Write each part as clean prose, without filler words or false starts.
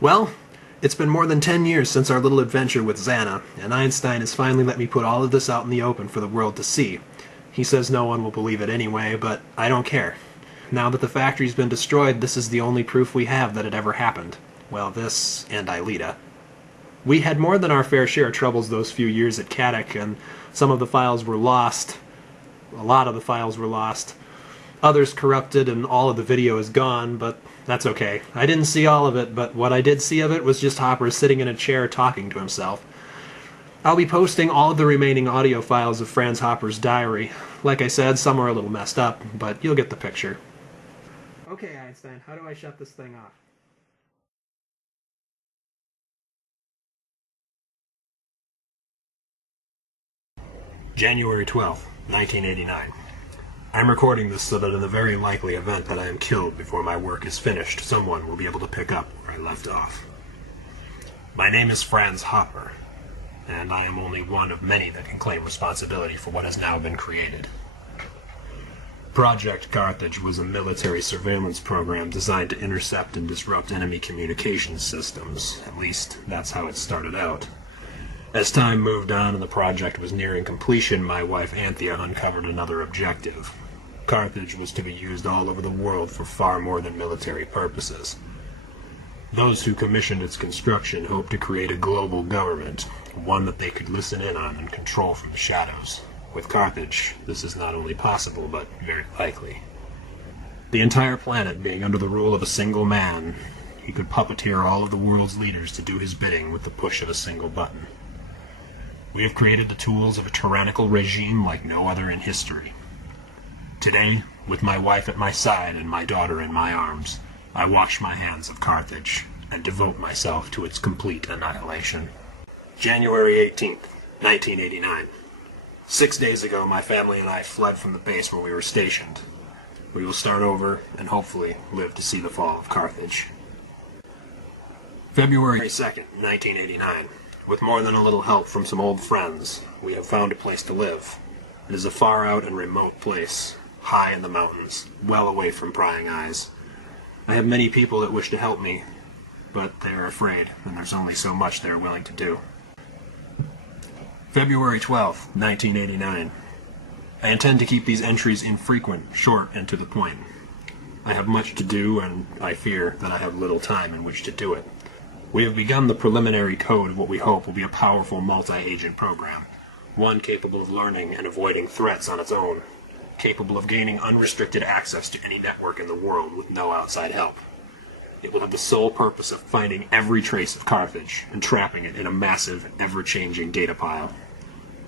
Well, it's been more than 10 years since our little adventure with Xana, and Einstein has finally let me put all of this out in the open for the world to see. He says no one will believe it anyway, but I don't care. Now that the factory's been destroyed, this is the only proof we have that it ever happened. Well, this and Aelita. We had more than our fair share of troubles those few years at Caddock, and some of the files were lost. A lot of the files were lost. Others corrupted, and all of the video is gone, but that's okay. I didn't see all of it, but what I did see of it was just Hopper sitting in a chair talking to himself. I'll be posting all of the remaining audio files of Fanz Hopper's diary. Like I said, some are a little messed up, but you'll get the picture. Okay, Einstein, how do I shut this thing off? January 12th, 1989. I'm recording this so that in the very likely event that I am killed before my work is finished, someone will be able to pick up where I left off. My name is Fanz Hopper, and I am only one of many that can claim responsibility for what has now been created. Project Carthage was a military surveillance program designed to intercept and disrupt enemy communications systems. At least, that's how it started out. As time moved on and the project was nearing completion, my wife Anthea uncovered another objective. Carthage was to be used all over the world for far more than military purposes. Those who commissioned its construction hoped to create a global government, one that they could listen in on and control from the shadows. With Carthage, this is not only possible, but very likely. The entire planet being under the rule of a single man, he could puppeteer all of the world's leaders to do his bidding with the push of a single button. We have created the tools of a tyrannical regime like no other in history. Today, with my wife at my side and my daughter in my arms, I wash my hands of Carthage and devote myself to its complete annihilation. January 18th, 1989. 6 days ago, my family and I fled from the base where we were stationed. We will start over and hopefully live to see the fall of Carthage. February 2nd, 1989. With more than a little help from some old friends, we have found a place to live. It is a far out and remote place, high in the mountains, well away from prying eyes. I have many people that wish to help me, but they are afraid, and there's only so much they are willing to do. February 12th, 1989. I intend to keep these entries infrequent, short, and to the point. I have much to do, and I fear that I have little time in which to do it. We have begun the preliminary code of what we hope will be a powerful multi-agent program, one capable of learning and avoiding threats on its own, capable of gaining unrestricted access to any network in the world with no outside help. It will have the sole purpose of finding every trace of Carthage and trapping it in a massive, ever-changing data pile.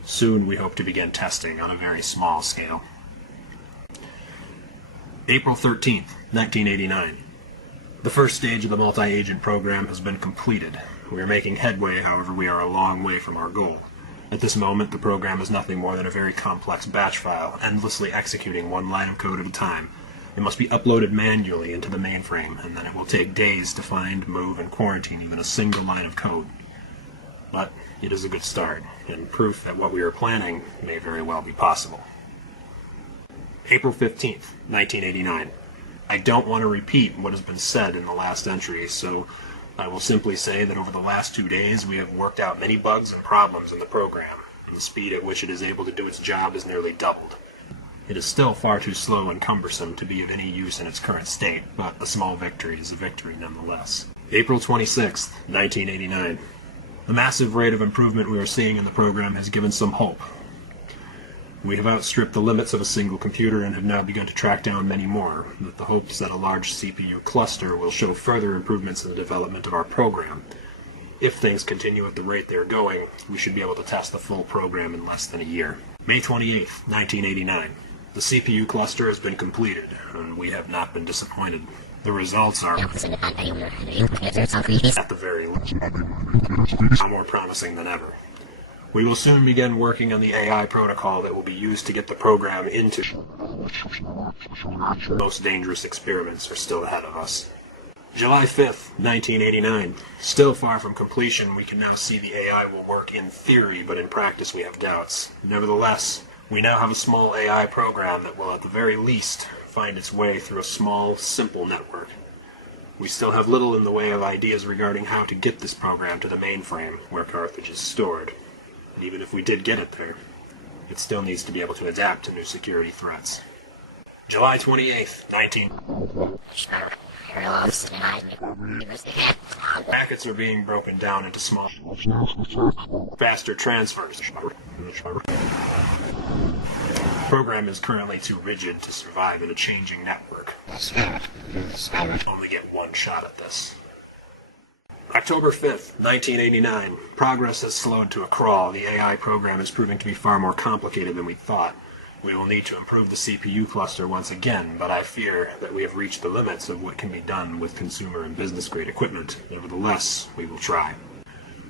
Soon we hope to begin testing on a very small scale. April 13th, 1989. The first stage of the multi-agent program has been completed. We are making headway, however we are a long way from our goal. At this moment, the program is nothing more than a very complex batch file, endlessly executing one line of code at a time. It must be uploaded manually into the mainframe, and then it will take days to find, move, and quarantine even a single line of code. But it is a good start, and proof that what we are planning may very well be possible. April 15th, 1989. I don't want to repeat what has been said in the last entry, so I will simply say that over the last 2 days we have worked out many bugs and problems in the program, and the speed at which it is able to do its job is nearly doubled. It is still far too slow and cumbersome to be of any use in its current state, but a small victory is a victory nonetheless. April 26th, 1989. The massive rate of improvement we are seeing in the program has given some hope. We have outstripped the limits of a single computer and have now begun to track down many more, with the hopes that a large CPU cluster will show further improvements in the development of our program. If things continue at the rate they are going, we should be able to test the full program in less than a year. May 28th, 1989. The CPU cluster has been completed, and we have not been disappointed. The results are, at the very least, more promising than ever. We will soon begin working on the AI protocol that will be used to get the program into. The most dangerous experiments are still ahead of us. July 5th, 1989. Still far from completion, we can now see the AI will work in theory, but in practice we have doubts. Nevertheless, we now have a small AI program that will at the very least find its way through a small, simple network. We still have little in the way of ideas regarding how to get this program to the mainframe where Carthage is stored. And even if we did get it there, it still needs to be able to adapt to new security threats. July 28th, Packets are being broken down into small, faster transfers. The program is currently too rigid to survive in a changing network. Only get one shot at this. October 5th, 1989. Progress has slowed to a crawl. The AI program is proving to be far more complicated than we thought. We will need to improve the CPU cluster once again, but I fear that we have reached the limits of what can be done with consumer and business-grade equipment. Nevertheless, we will try.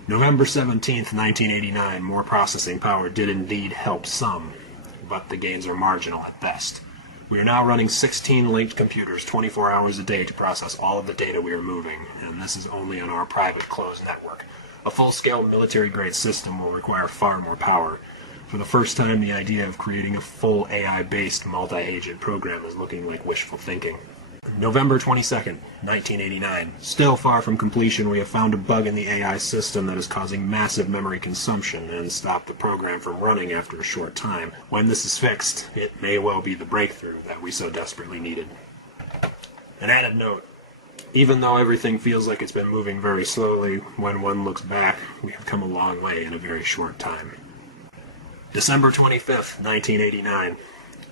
November 17th, 1989. More processing power did indeed help some, but the gains are marginal at best. We are now running 16 linked computers 24 hours a day to process all of the data we are moving, and this is only on our private closed network. A full-scale military-grade system will require far more power. For the first time, the idea of creating a full AI-based multi-agent program is looking like wishful thinking. November 22nd, 1989. Still far from completion, we have found a bug in the AI system that is causing massive memory consumption and stopped the program from running after a short time. When this is fixed, it may well be the breakthrough that we so desperately needed. An added note. Even though everything feels like it's been moving very slowly, when one looks back, we have come a long way in a very short time. December 25th, 1989.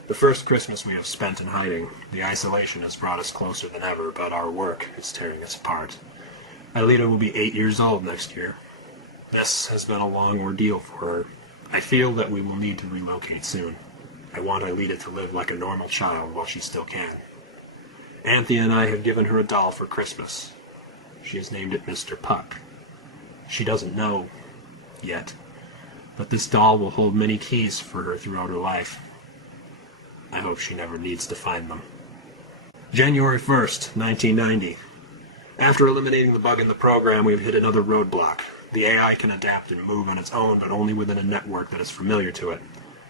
The first Christmas we have spent in hiding. The isolation has brought us closer than ever, but our work is tearing us apart. Aelita will be 8 years old next year. This has been a long ordeal for her. I feel that we will need to relocate soon. I want Aelita to live like a normal child while she still can. Anthea and I have given her a doll for Christmas. She has named it Mr. Puck. She doesn't know yet, but this doll will hold many keys for her throughout her life. I hope she never needs to find them. January 1st, 1990. After eliminating the bug in the program, we have hit another roadblock. The AI can adapt and move on its own, but only within a network that is familiar to it.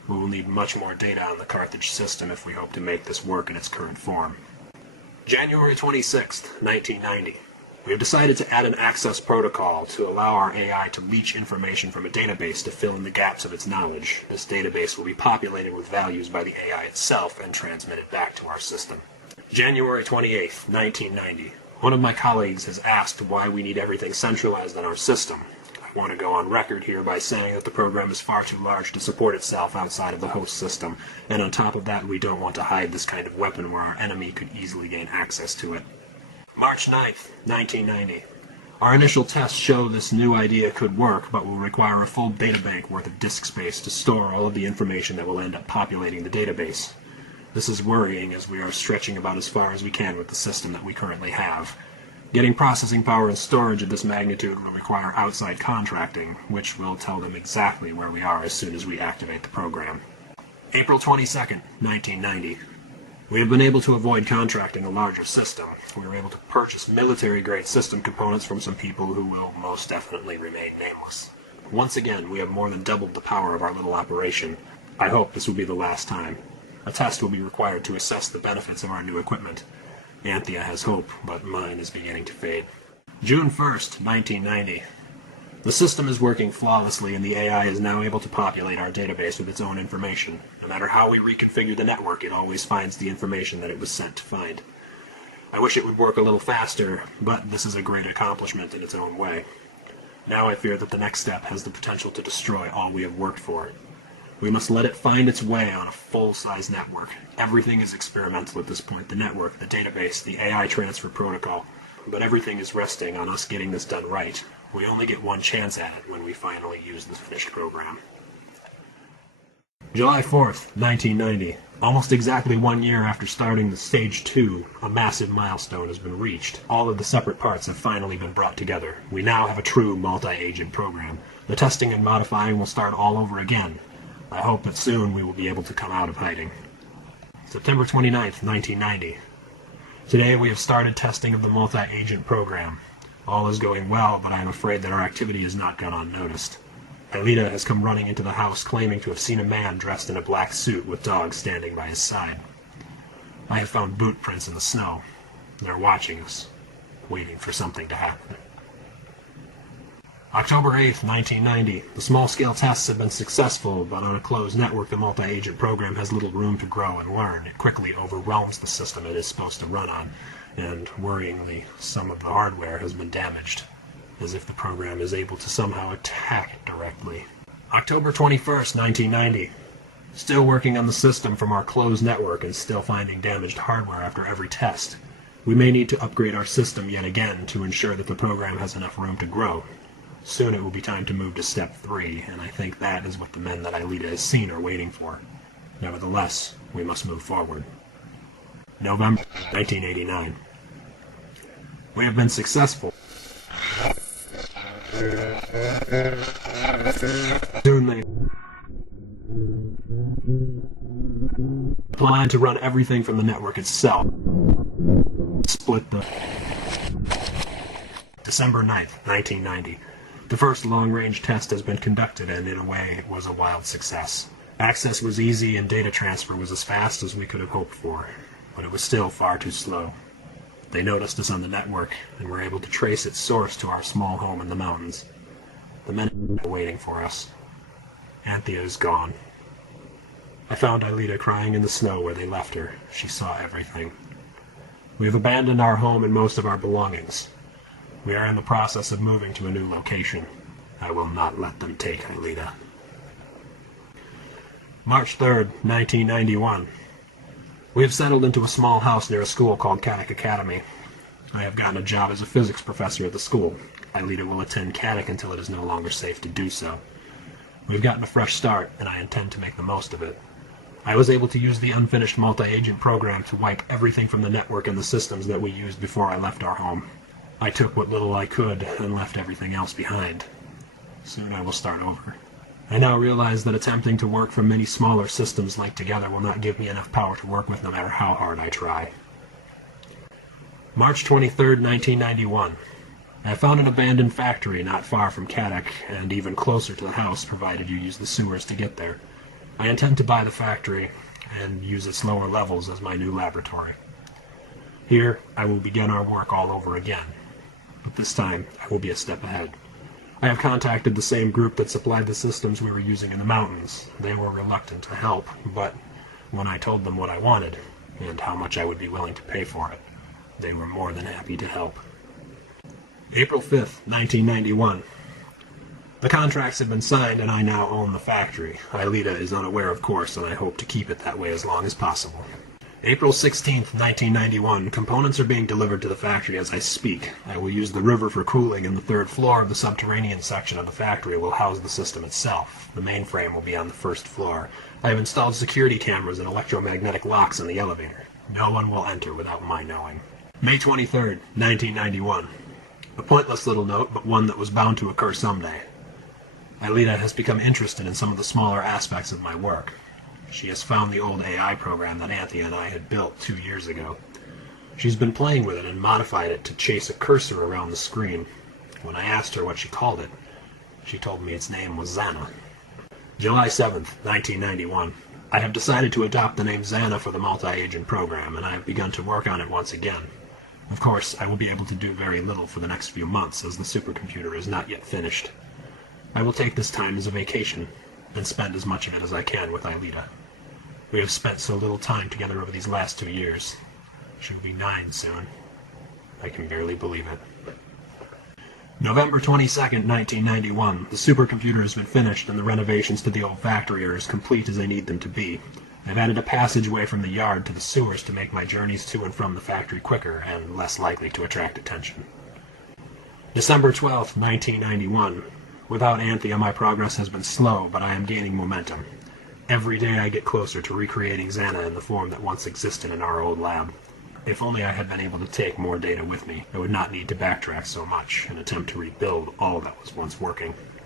We will need much more data on the Carthage system if we hope to make this work in its current form. January 26th, 1990. We have decided to add an access protocol to allow our AI to leach information from a database to fill in the gaps of its knowledge. This database will be populated with values by the AI itself and transmitted back to our system. January 28th, 1990. One of my colleagues has asked why we need everything centralized in our system. I want to go on record here by saying that the program is far too large to support itself outside of the host system, and on top of that, we don't want to hide this kind of weapon where our enemy could easily gain access to it. March 9th, 1990. Our initial tests show this new idea could work, but will require a full databank worth of disk space to store all of the information that will end up populating the database. This is worrying as we are stretching about as far as we can with the system that we currently have. Getting processing power and storage of this magnitude will require outside contracting, which will tell them exactly where we are as soon as we activate the program. April 22nd, 1990. We have been able to avoid contracting a larger system. We were able to purchase military-grade system components from some people who will most definitely remain nameless. Once again, we have more than doubled the power of our little operation. I hope this will be the last time. A test will be required to assess the benefits of our new equipment. Anthea has hope, but mine is beginning to fade. June 1st, 1990. The system is working flawlessly, and the AI is now able to populate our database with its own information. No matter how we reconfigure the network, it always finds the information that it was sent to find. I wish it would work a little faster, but this is a great accomplishment in its own way. Now I fear that the next step has the potential to destroy all we have worked for. We must let it find its way on a full-size network. Everything is experimental at this point. The network, the database, the AI transfer protocol. But everything is resting on us getting this done right. We only get one chance at it when we finally use the finished program. July 4th, 1990. Almost exactly 1 year after starting the Stage 2, a massive milestone has been reached. All of the separate parts have finally been brought together. We now have a true multi-agent program. The testing and modifying will start all over again. I hope that soon we will be able to come out of hiding. September 29th, 1990. Today we have started testing of the multi-agent program. All is going well, but I am afraid that our activity has not gone unnoticed. Aelita has come running into the house claiming to have seen a man dressed in a black suit with dogs standing by his side. I have found boot prints in the snow. They're watching us. waiting for something to happen. October 8th, 1990. The small-scale tests have been successful, but on a closed network, the multi-agent program has little room to grow and learn. It quickly overwhelms the system it is supposed to run on, and worryingly, some of the hardware has been damaged, as if the program is able to somehow attack it directly. October 21st, 1990. Still working on the system from our closed network and still finding damaged hardware after every test. We may need to upgrade our system yet again to ensure that the program has enough room to grow. Soon it will be time to move to Step 3, and I think that is what the men that Aelita has seen are waiting for. Nevertheless, we must move forward. November 1989. We have been successful. Soon they plan to run everything from the network itself. Split the... December 9th, 1990. The first long-range test has been conducted, and in a way, it was a wild success. Access was easy, and data transfer was as fast as we could have hoped for, but it was still far too slow. They noticed us on the network, and were able to trace its source to our small home in the mountains. The men were waiting for us. Anthea is gone. I found Aelita crying in the snow where they left her. She saw everything. We have abandoned our home and most of our belongings. We are in the process of moving to a new location. I will not let them take Aelita. March 3rd, 1991. We have settled into a small house near a school called Caddick Academy. I have gotten a job as a physics professor at the school. Aelita will attend Caddick until it is no longer safe to do so. We've gotten a fresh start, and I intend to make the most of it. I was able to use the unfinished multi-agent program to wipe everything from the network and the systems that we used before I left our home. I took what little I could and left everything else behind. Soon I will start over. I now realize that attempting to work from many smaller systems linked together will not give me enough power to work with no matter how hard I try. March 23rd, 1991. I found an abandoned factory not far from Caddick, and even closer to the house, provided you use the sewers to get there. I intend to buy the factory and use its lower levels as my new laboratory. Here, I will begin our work all over again. But this time, I will be a step ahead. I have contacted the same group that supplied the systems we were using in the mountains. They were reluctant to help, but when I told them what I wanted, and how much I would be willing to pay for it, they were more than happy to help. April 5th, 1991. The contracts have been signed, and I now own the factory. Aelita is unaware, of course, and I hope to keep it that way as long as possible. April 16th, 1991. Components are being delivered to the factory as I speak. I will use the river for cooling, and the third floor of the subterranean section of the factory will house the system itself. The mainframe will be on the first floor. I have installed security cameras and electromagnetic locks in the elevator. No one will enter without my knowing. May 23rd, 1991. A pointless little note, but one that was bound to occur someday. Aelita has become interested in some of the smaller aspects of my work. She has found the old AI program that Anthea and I had built 2 years ago. She's been playing with it and modified it to chase a cursor around the screen. When I asked her what she called it, she told me its name was Xana. July 7th, 1991. I have decided to adopt the name Xana for the multi-agent program, and I have begun to work on it once again. Of course, I will be able to do very little for the next few months, as the supercomputer is not yet finished. I will take this time as a vacation, and spend as much of it as I can with Aelita. We have spent so little time together over these last 2 years. She will be 9 soon. I can barely believe it. November 22nd, 1991. The supercomputer has been finished, and the renovations to the old factory are as complete as I need them to be. I've added a passageway from the yard to the sewers to make my journeys to and from the factory quicker and less likely to attract attention. December 12th, 1991. Without Anthea, my progress has been slow, but I am gaining momentum. Every day I get closer to recreating Xana in the form that once existed in our old lab. If only I had been able to take more data with me, I would not need to backtrack so much and attempt to rebuild all that was once working.